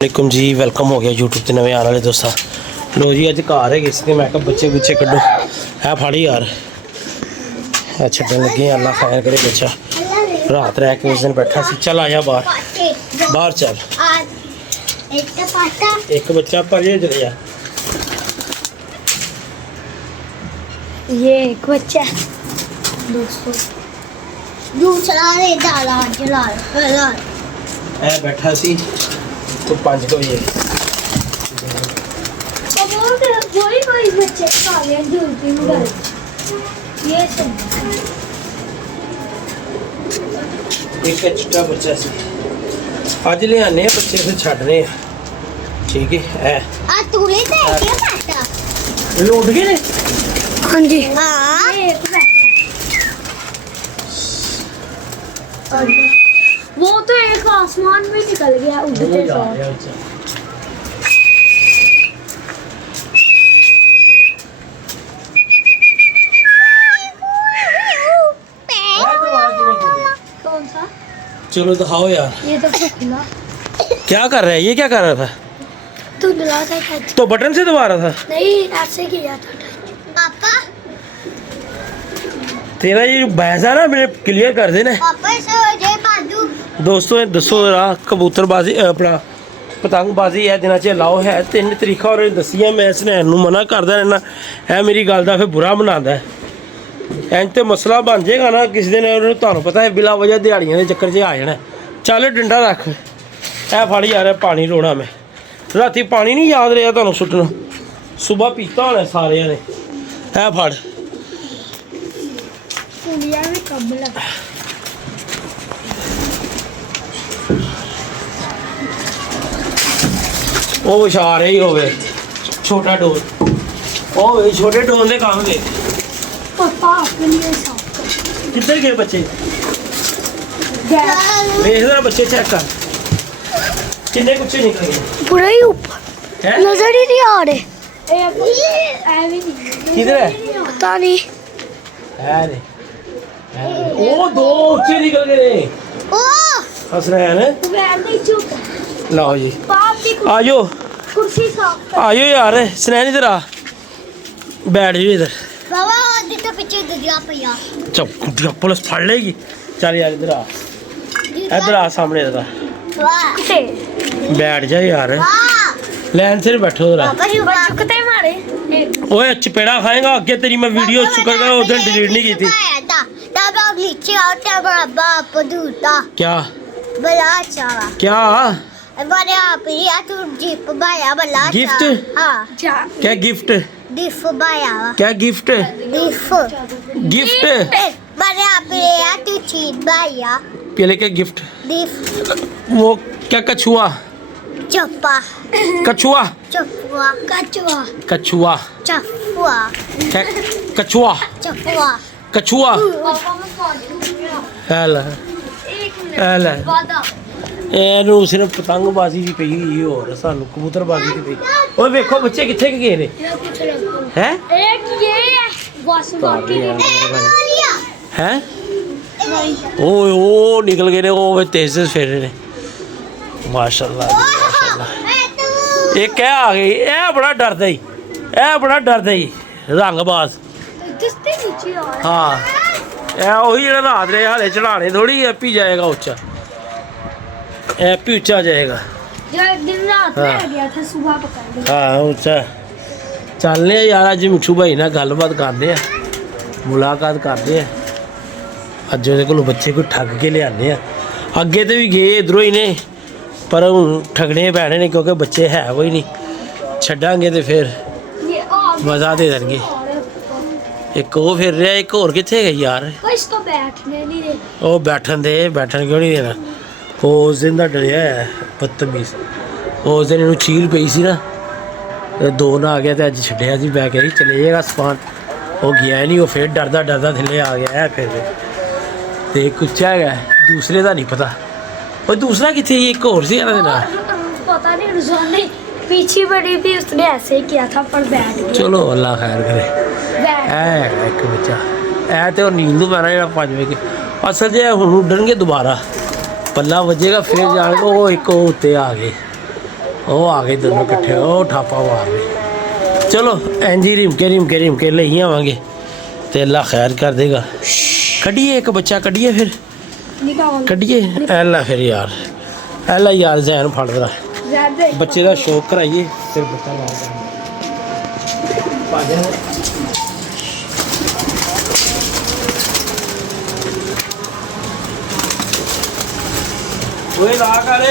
वालेकुम जी, वेलकम हो गया यूट्यूब ते नवे आने वाले दोस्तों। लो जी अज घर है किसी मैं बच्चे बुच्चे कड्डो है फाड़ी यार छड्डन लगे। अल्लाह खैर करे बच्चा रात रह के उस दिन बैठा सी। चल आया बाहर बाहर चल। एक बच्चा परे चले जा। ये एक बच्चा दोस्तों है बैठा सी तो 5 बजे कोई बच्चे खा गया झूठी मुगल ये एक छोटा बच्चा सी अज ले आने बच्चे फिर छड़ने ठीक है। लोट गए ने हाँ जी वो तो एक आसमान में निकल गया उड़ते साथ। कौन सा? चलो दिखाओ यार। ये तो खुला। क्या कर रहा है ये? क्या कर रहा था? धुंधला था तो बटन से दबा रहा था? नहीं ऐसे किया था पापा। तेरा ये भैंसा ना मेरे क्लियर कर देना दोस्तों। दसो जरा कबूतरबाजी अपना पतंगबाजी है दिन च लाओ है 3 तरीका और दसिया। मैं स्नैन नूं मना करदा रहना है मेरी गल दा फिर बुरा मनांदा है। इंज ते मसला बन जाएगा ना किसी दिन तुहानूं पता है बिला वजह दिहाड़ियां दे चक्कर च आ जाना। चल डंडा रख है फड़ यार पानी रोना। मैं राती पानी नहीं याद रहा तुहानूं सुट्टना सुबह पीता होना सारे ने। है फड़ में कब लगा वो विछा रही होवे छोटा डोर ओ छोटे डोर दे काम दे। पापा अपने लिए साफ किधर गए बच्चे? कर देख जरा बच्चे चेक कर कितने कुछ निकल गए। पूरा ही ऊपर हैं? नजर ही नहीं आ रहे। किधर है? पता नहीं। है रे ओ 2 ऊंचे निकल गए। हंस रहे हैं ना? लाओ जी आजो कुर्सी साफ आजो यार स्नैन इधर आ बैठ जाओ इधर। तो पीछे गया भैया चुप पुलिस फड़ लेगी। चल यार इधर आ इधर आ सामने इधर आ बैठ जा यार लाइन से बैठो जरा। ओए चपेड़ा खाएगा अगे तेरी मैं वीडियो शुक्र कर उस दिन डिलीट नहीं की थी। क्या क्या गिफ्ट? क्या गिफ्ट? क्या गिफ्ट? गिफ्ट पहले क्या गिफ्ट? वो क्या कछुआ? चप्पा कछुआ चप्पा कछुआ कछुआ चप्पा क्या कछुआ चप्पा कछुआ हेला हेला ਇਹਨੂੰ ਸਿਰਫ ਪਤੰਗਬਾਜ਼ੀ ਦੀ ਪਈ ਹੋਈ ਹੋਰ ਸਾਨੂੰ ਕਬੂਤਰਬਾਜ਼ੀ ਦੀ ਪਈ। ਓਏ ਵੇਖੋ ਬੱਚੇ ਕਿੱਥੇ ਗਏ ਨੇ ਹੈ? एक ये बस बाकी ਹੈ ਓਏ ਉਹ ਨਿਕਲ ਗਏ ਨੇ ਉਹ ਤੇਜ਼ ਫੇਰੇ ਨੇ ਮਾਸ਼ਾਅੱਲਾ ਮਾਸ਼ਾਅੱਲਾ। ਇੱਕ ਇਹ ਆ ਗਈ ਇਹ ਬੜਾ ਡਰਦਾ ਹੀ ਇਹ ਬੜਾ ਡਰਦਾ ਹੀ ਰੰਗਬਾਜ਼। किसते नीचे आ रहा ਹਾਂ ਇਹ ਉਹੀ ਜਿਹੜਾ ਰਾਤ ਦੇ ਹਾਲੇ ਚੜਾਣੇ ਥੋੜੀ ਐਪੀ ਜਾਏਗਾ ਉੱਚਾ ऐपी ऊंचा जाएगा जो एक दिन रात में आ गया था सुबह पकड़ लिया। हाँ ऊंचा चलने यार अज मिठू भाई ना गलबात करते मुलाकात करते अज वो को बच्चे को ठग के लिया अगे तो भी गए इधरों ही ने पर हूँ ठगने पैने ने क्योंकि बच्चे है कोई नहीं छड़ांगे तो फिर ये और मज़ा दे देंगे। एक वो फिर रहा एक होर कित्थे गई यार इसको बैठने नहीं दे। वो बैठन दे बैठन क्यों नहीं देना। उस दिन का डरिया है बदतमीज। उस दिन इन्हू चील पई सी ना 2 ना आ गया तो अज छड्डिया सी मैं कही चले जाएगा समान वो गया नहीं वो फिर डरदा डरदा थल्ले आ गया है फिर तो एक उच्चा है दूसरे का नहीं पता और दूसरा कितने एक होर सी पता नहीं रुझान नहीं पीछे बड़ी थी उसने ऐसे ही किया था पर बैठ गया। चलो अल्लाह खैर करे एक बच्चा ऐ तो नींद पैना जो 5 बजे असल जे हुण उड्डणगे दोबारा पल्ला वजेगा फिर जाके वो एक उत्ते आ गए ਉਹ ਆ ਗਏ ਦੋਨੋਂ ਇਕੱਠੇ, ਉਹ ਠਾਪਾ ਮਾਰ ਗਏ। ਚਲੋ ਇੰਜੀ ਰਿਮ ਕੇ ਲਈ ਆਵਾਂਗੇ ਤੇ ਅੱਲਾ ਖੈਰ ਕਰ ਦੇਗਾ। ਕੱਢੀਏ ਇੱਕ ਬੱਚਾ, ਕੱਢੀਏ ਫਿਰ, ਕੱਢੀਏ ਐਲਾ ਫਿਰ ਯਾਰ, ਐਲਾ ਯਾਰ ਜ਼ੈਨ ਫੜਦਾ ਬੱਚੇ ਦਾ ਸ਼ੌਕ ਕਰਾਈਏ ਫਿਰ ਬੱਚਾ ਲਾ ਓਏ ਲਾ ਕਰ ਐ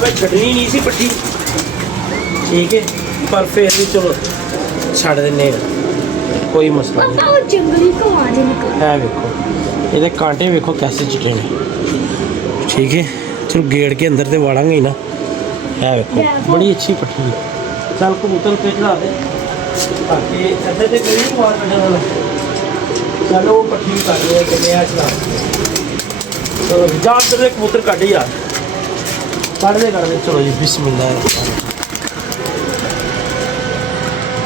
ਬਈ ਛੱਡਣੀ ਨਹੀਂ ਸੀ ਪੱਠੀ, ਠੀਕ ਹੈ, ਪਰ ਫਿਰ ਵੀ ਚਲੋ ਛੱਡ ਦਿੰਨੇ ਕੋਈ ਮਸਲਾ ਨਹੀਂ। ਪਾਪਾ ਉਹ ਜੰਗਲੀ ਕਮਾਦੇ ਨਿਕਲ ਹੈ ਵੇਖੋ ਇਹਦੇ ਕਾਂਟੇ ਵੇਖੋ ਕੈਸੇ ਚਿੱਟੇ ਨੇ, ਠੀਕ ਹੈ। ਚਲੋ ਗੇੜ ਕੇ ਅੰਦਰ ਤੇ ਵਾੜਾਂਗੇ ਹੀ ਨਾ। ਹੈ ਵੇਖੋ ਬੜੀ ਅੱਛੀ ਪੱਠੀ ਹੈ। ਚੱਲ ਕਬੂਤਰ ਤੇ ਚੜਾ ਦੇ ਬਾਕੀ ਇੱਥੇ ਤੇ ਕੋਈ ਨਹੀਂ ਮਾਰ ਕੱਢਣ ਵਾਲਾ। ਚਲੋ ਉਹ ਪੱਠੀ ਕਰ ਲਿਆ ਕਿ ਆ ਚਲਾ, ਚਲੋ ਜਾਂ ਤੇ ਕਬੂਤਰ ਕੱਢ ਯਾਰ, ਕੱਢਦੇ ਚਲੋ ਜੀ ਬਿਸਮਿਲ੍ਲਾ।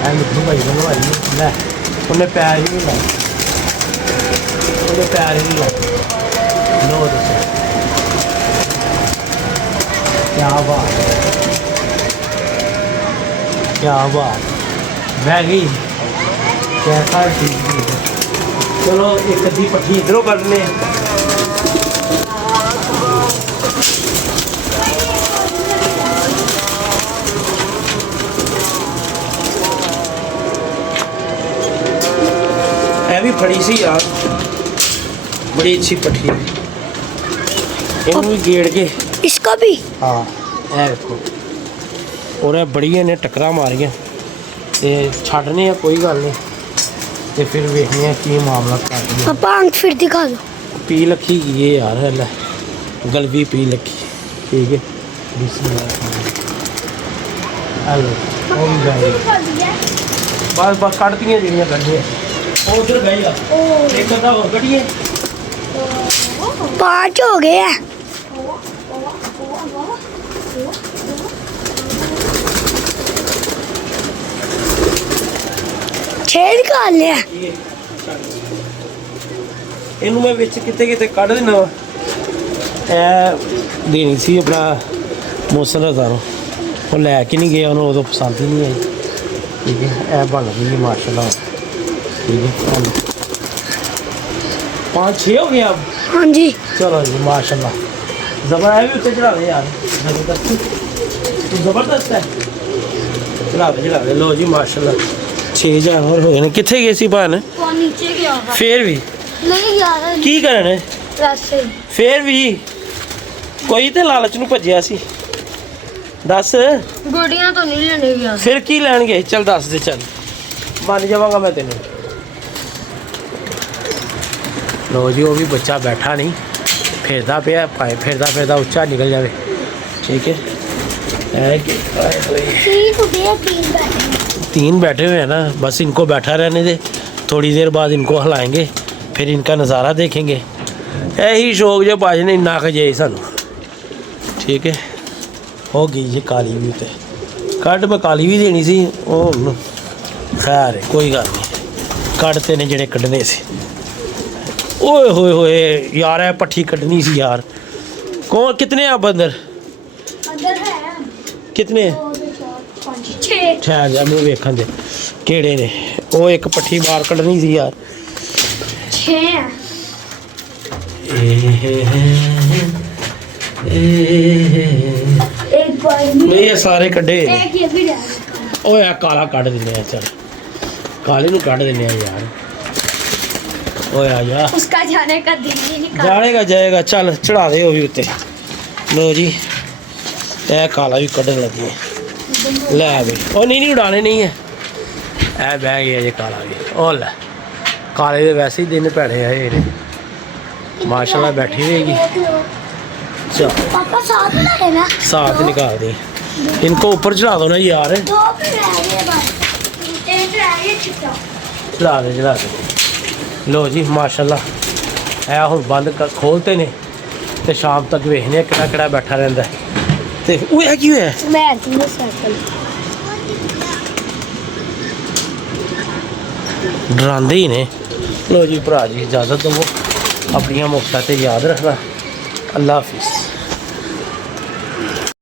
ਐ ਮਿੱਠੂ ਭਾਈ ਬਣਵਾਈ ਲੈ, ਉਹਨੇ ਪੈਰ ਹੀ ਨਹੀਂ ਲਾਇਆ, ਉਹਨੇ ਪੈਰ ਹੀ ਨਹੀਂ ਲਾਇਆ। ਲੋ ਦੱਸੋ ਕਿਆ ਬਾਤ ਹੈ, ਕਿਆ ਬਾਤ ਬਹਿ ਗਈ, ਕੈਸਾ ਠੀਕ ਹੈ। ਚਲੋ ਇੱਕ ਅੱਧੀ ਪੱਠੀ ਇੱਧਰੋਂ ਕੱਢਨੇ। ਇਹ ਵੀ ਫੜੀ ਸੀ ਯਾਰ, बड़ी अच्छी पट्टी है। इन्हों भी गेड़ के इसका भी हाँ है देखो, और बड़िया ने टक्करा मारिया ते छड़ने कोई गल नहीं, ते फिर वेखने की मामला कर पापा आंख फिर दिखा दो। पी लखी ये यार है गलबी पी लखी, ठीक है। बस बस कटदियाँ जिहड़ियां कड्ढियां उधर गई एक अद्धा होर कड्ढिए। 5 हो गए हैं। छेद कर लिया। इनू मैं विच किते किते कढ़ देना वा। देनी सी अपना मौसम हज़ारों, वो लैके नहीं गया, उन्होंने उदों पसंद ही नहीं आई, ठीक है। यह बन गई माशाल्लाह, ठीक है। 5-6 हो गया अब। हाँ जी चलो जी माशाल्लाह, जबर है भी उत्ते चढ़ा दे यार, जबरदस्त है, चढ़ा दे। लो जी माशाल्लाह 6 जानवर हो गए। कितने गए सी भान? वो नीचे गया फिर भी नहीं यार की करने, वैसे फिर भी कोई तो लालच नूं भज्जिया सी। दस गुड़ियां तो नहीं लेने गया। फिर की लैन गए? चल दस दे, चल मान जावांगा मैं तेन। लो जी वो भी बच्चा बैठा नहीं, फिरदा पे भाई, फिरदा उच्चा निकल जाए, ठीक है। 3 बैठे हुए हैं ना, बस इनको बैठा रहने दे, थोड़ी देर बाद इनको हिलाएंगे, फिर इनका नज़ारा देखेंगे। यही शौक जो भाज ने इन्ना खजे सानू, ठीक है। हो गई जी काली भी तो कट, मैं काली भी देनी सी, वो खैर कोई गल नहीं, कटते ने जेड़े कड्ढने से। ओए होए होए यार, है पट्ठी कड्ढनी सी यार। कौन कितने आप अंदर? अंदर है कितने? 6 ठहर जा, मैं वेखन दे केड़े ने। वो एक पट्ठी बाहर कड्ढनी सी यार। 6 एक बार नहीं ये सारे कड्ढे। एक ये भी रह ओए काला कट दिने, चल काले नूं कट दिने यार। ओए आ जा, उसका जाने का दिल ही नहीं कर। जाएगा जाएगा, चल चढ़ा दे वो भी उत्ते। लो जी ए काला भी कड्ढन लगी है, लै भी ओ नहीं उड़ाने नहीं है। ए बह गया जी काला भी, ओ लै काले दे वैसे ही दिन भैड़े आए ने माशाल्लाह, बैठी रहेगी। चल पापा साथ में है ना, साथ निकाल दी, इनको ऊपर चढ़ा दो ना यार। 2 भी रह गए बस, एक रह गया चिट्टा। चढ़ा दे। लो जी माशाल्लाह, ऐ हुण बंद खोलते ने ते शाम तक वेखने किहड़ा बैठा रहिंदा ते। ओए की होया? मैं तीन साइकिल डरांदे ही ने। लो जी भरा जी इजाज़त दो, अपनियां मुफ्तां ते याद रखना। अल्लाह हाफिज़।